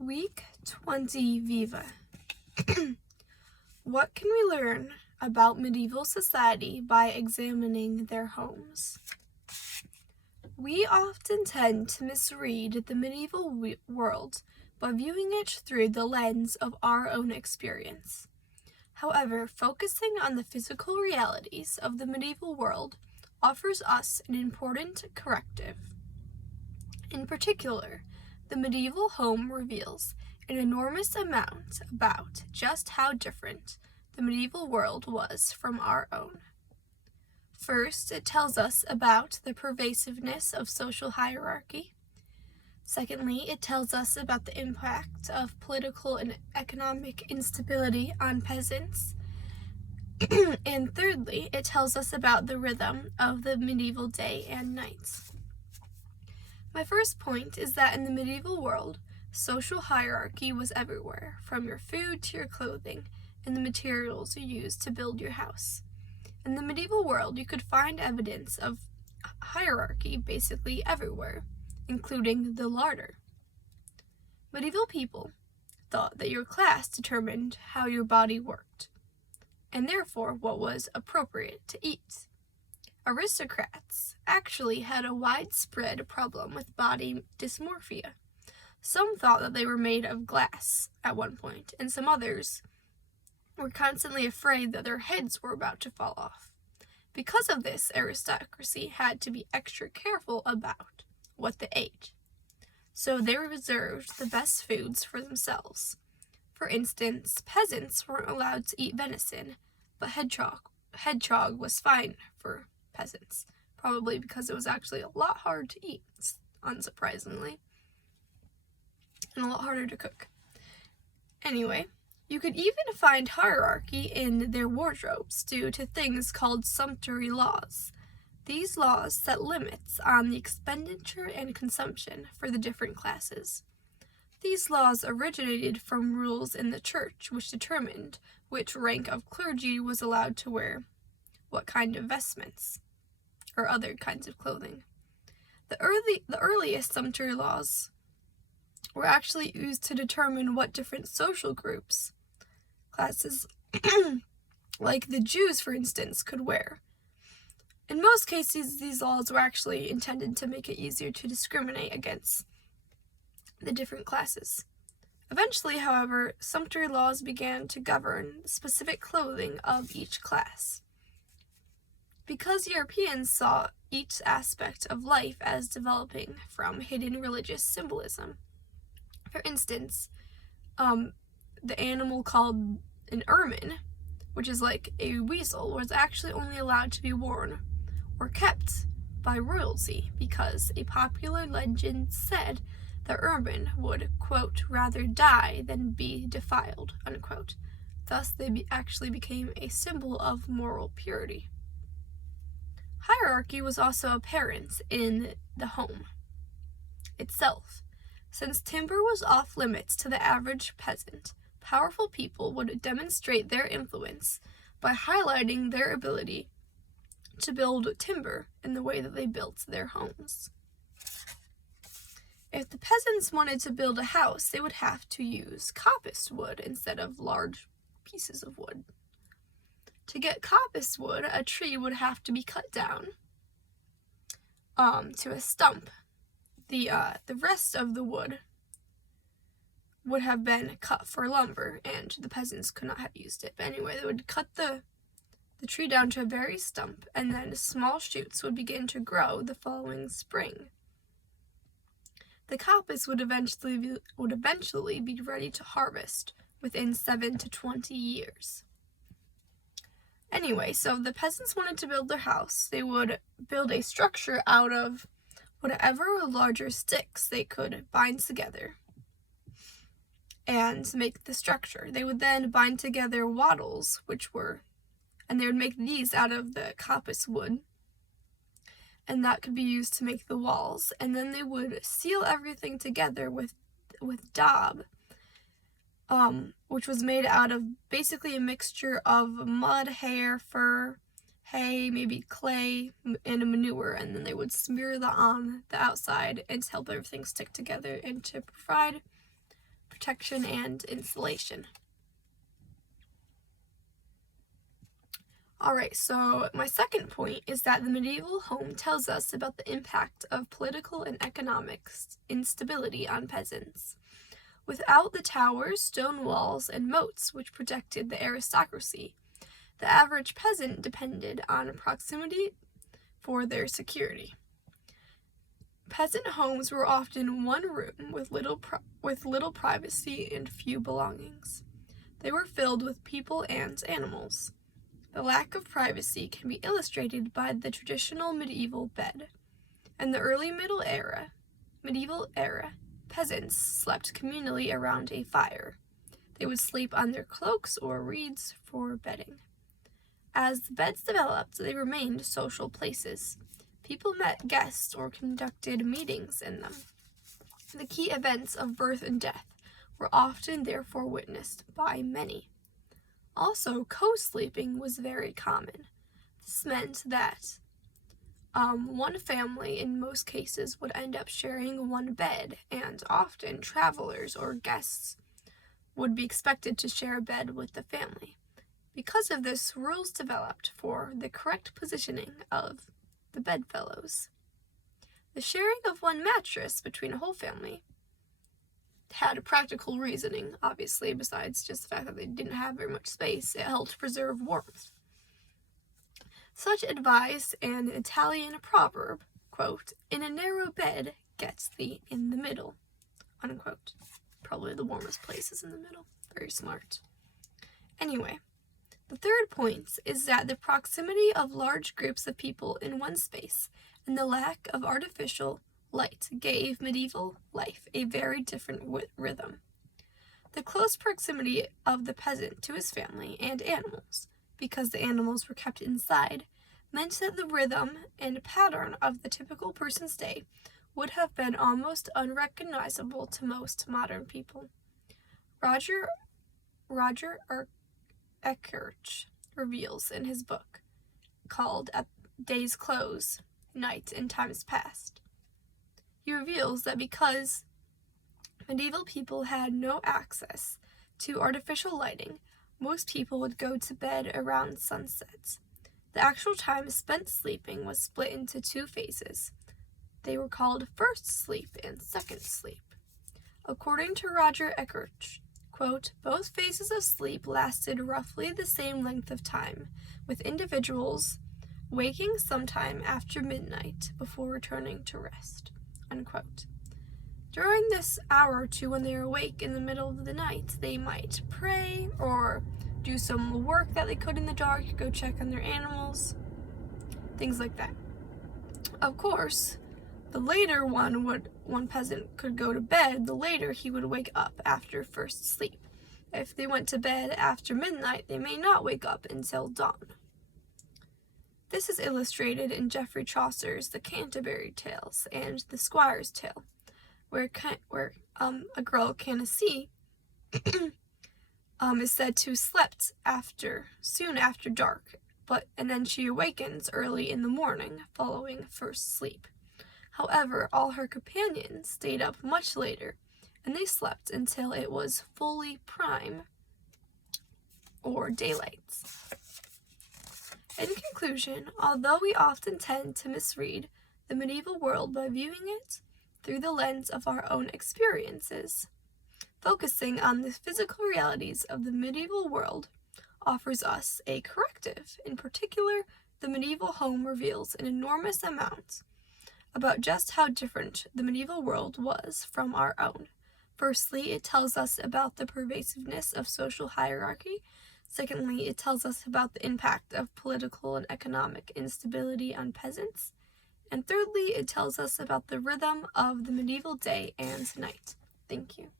Week 20 Viva. What can we learn about medieval society by examining their homes? We often tend to misread the medieval world by viewing it through the lens of our own experience. However, focusing on the physical realities of the medieval world offers us an important corrective. In particular, the medieval home reveals an enormous amount about just how different the medieval world was from our own. First, it tells us about the pervasiveness of social hierarchy. Secondly, it tells us about the impact of political and economic instability on peasants. And thirdly, it tells us about the rhythm of the medieval day and night. My first point is that in the medieval world, social hierarchy was everywhere, from your food to your clothing and the materials you used to build your house. In the medieval world, you could find evidence of hierarchy basically everywhere, including the larder. Medieval people thought that your class determined how your body worked, and therefore what was appropriate to eat. Aristocrats actually had a widespread problem with body dysmorphia. Some thought that they were made of glass at one point, and some others were constantly afraid that their heads were about to fall off. Because of this, aristocracy had to be extra careful about what they ate. So they reserved the best foods for themselves. For instance, peasants weren't allowed to eat venison, but hedgehog was fine for peasants, probably because it was actually a lot hard to eat, unsurprisingly, and a lot harder to cook. Anyway, you could even find hierarchy in their wardrobes due to things called sumptuary laws. These laws set limits on the expenditure and consumption for the different classes. These laws originated from rules in the church which determined which rank of clergy was allowed to wear what kind of vestments or other kinds of clothing. The earliest sumptuary laws were actually used to determine what different social groups, classes, like the Jews, for instance, could wear. In most cases, these laws were actually intended to make it easier to discriminate against the different classes. Eventually, however, sumptuary laws began to govern the specific clothing of each class. Because Europeans saw each aspect of life as developing from hidden religious symbolism. For instance, the animal called an ermine, which is like a weasel, was actually only allowed to be worn or kept by royalty because a popular legend said the ermine would, quote, rather die than be defiled, unquote. Thus, they actually became a symbol of moral purity. Hierarchy was also apparent in the home itself. Since timber was off limits to the average peasant, powerful people would demonstrate their influence by highlighting their ability to build timber in the way that they built their homes. If the peasants wanted to build a house, they would have to use coppice wood instead of large pieces of wood. To get coppice wood, a tree would have to be cut down to a stump. The rest of the wood would have been cut for lumber, and the peasants could not have used it. But anyway, they would cut the tree down to a very stump, and then small shoots would begin to grow the following spring. The coppice would eventually be ready to harvest within 7 to 20 years. Anyway, so if the peasants wanted to build their house, they would build a structure out of whatever larger sticks they could bind together and make the structure. They would then bind together wattles, and they would make these out of the coppice wood, and that could be used to make the walls. And then they would seal everything together with daub, which was made out of basically a mixture of mud, hair, fur, hay, maybe clay, and a manure, and then they would smear that on the outside and to help everything stick together and to provide protection and insulation. Alright, so my second point is that the medieval home tells us about the impact of political and economic instability on peasants. Without the towers, stone walls, and moats which protected the aristocracy, the average peasant depended on proximity for their security. Peasant homes were often one room with little privacy and few belongings. They were filled with people and animals. The lack of privacy can be illustrated by the traditional medieval bed. In the early medieval era, peasants slept communally around a fire. They would sleep on their cloaks or reeds for bedding. As the beds developed, they remained social places. People met guests or conducted meetings in them. The key events of birth and death were often therefore witnessed by many. Also, co-sleeping was very common. This meant that one family in most cases would end up sharing one bed, and often travelers or guests would be expected to share a bed with the family. Because of this, rules developed for the correct positioning of the bedfellows. The sharing of one mattress between a whole family had a practical reasoning, obviously, besides just the fact that they didn't have very much space. It helped preserve warmth. Such advice an Italian proverb, quote, "In a narrow bed gets thee in the middle," unquote. Probably the warmest place is in the middle. Very smart. Anyway, the third point is that the proximity of large groups of people in one space and the lack of artificial light gave medieval life a very different rhythm. The close proximity of the peasant to his family and animals, because the animals were kept inside, meant that the rhythm and pattern of the typical person's day would have been almost unrecognizable to most modern people. Roger Eckhart reveals in his book, called At Day's Close, Night and Times Past. He reveals that because medieval people had no access to artificial lighting, most people would go to bed around sunset. The actual time spent sleeping was split into two phases. They were called first sleep and second sleep. According to Roger Eckhart, quote, "Both phases of sleep lasted roughly the same length of time, with individuals waking sometime after midnight before returning to rest," unquote. During this hour or two when they were awake in the middle of the night, they might pray or do some work that they could in the dark, go check on their animals, things like that. Of course, the later one peasant could go to bed, the later he would wake up after first sleep. If they went to bed after midnight, they may not wake up until dawn. This is illustrated in Geoffrey Chaucer's The Canterbury Tales and The Squire's Tale, where a girl, Canacee, is said to have slept soon after dark, and then she awakens early in the morning following first sleep. However, all her companions stayed up much later, and they slept until it was fully prime, or daylight. In conclusion, although we often tend to misread the medieval world by viewing it through the lens of our own experiences, focusing on the physical realities of the medieval world offers us a corrective. In particular, the medieval home reveals an enormous amount about just how different the medieval world was from our own. Firstly, it tells us about the pervasiveness of social hierarchy. Secondly, it tells us about the impact of political and economic instability on peasants. And thirdly, it tells us about the rhythm of the medieval day and night. Thank you.